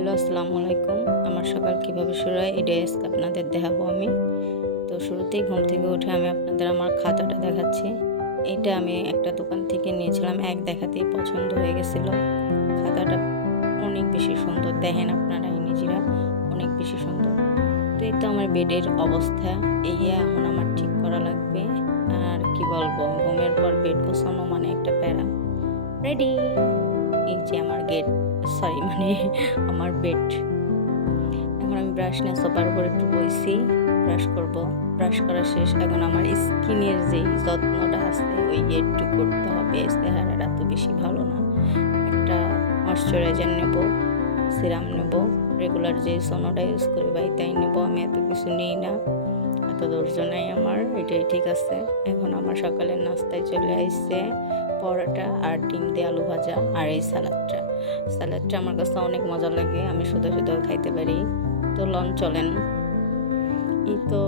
Hello, আসসালামু আলাইকুম। আমার সকাল কিভাবে শুরু হয় এটাই আজকে আপনাদের দেখাবো আমি। তো শুরুতেই ঘুম থেকে উঠে আমি আপনাদের আমার খাতাটা দেখাচ্ছি। এইটা আমি একটা দোকান থেকে নিয়েছিলাম, এক দেখাতেই পছন্দ হয়ে গেছিল। খাতাটা অনেক বেশি সুন্দর, দেখেন আপনারাই নিজেরা, অনেক বেশি সুন্দর। তো এই তো আমার বেডের অবস্থা, এই এখন আমার ঠিক করা লাগবে। আর কি বলবো, ঘুমের পর বেড গোছানো মানে একটা প্যারা। রেডি, এই যে আমার গেট, সরি মানে আমার বেড। এখন আমি ব্রাশ নিয়ে সোফার উপর একটু বইছি, ব্রাশ করব। ব্রাশ করা শেষ, এখন আমার স্কিনের যেই যত্নটা আছে ওই একটু করতে হবে। চেহারাটা তো বেশি ভালো না। একটা ময়শ্চারাইজার নেব, সিরাম নেব, রেগুলার যে সোনাটা ইউজ করি ভাই তাই নেব। আমি এত কিছু নিই না, এত ধৈর্য নাই আমার, এটাই ঠিক আছে। এখন আমার সকালের নাস্তায় চলে আসছে পরোটা আর ডিম দিয়ে আলু ভাজা আর এই স্যালাডটা আমার কাছে অনেক মজা লাগে, আমি শুধু শুধু খাইতে পারি। তো চলেন, এই তো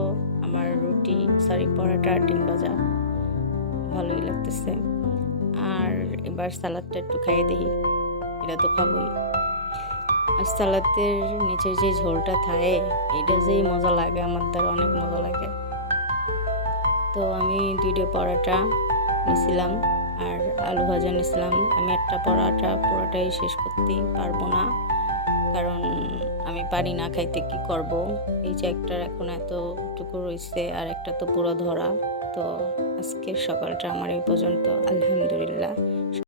আমার রুটি, সরি পরোটা আর ডিম ভাজা ভালোই লাগতেছে। আর এবার সালাদটা একটু খাইয়ে দিই, এটা তো খাবোই। আর সালাদের নিচের যে ঝোলটা থাকে এটা যেই মজা লাগে, আমার দ্বারা অনেক মজা লাগে। তো আমি 2টা পরোটা নিয়েছিলাম আর আলু ভাজা নিয়েছিলাম। আমি একটা পরোটা পুরোটাই শেষ করতেই পারবো না, কারণ আমি পারি না খাইতে, কি করব। এই যে একটা এখন এতটুকু রয়েছে আর একটা তো পুরো ধরা। তো আজকের সকালটা আমার এই পর্যন্ত, আলহামদুলিল্লাহ।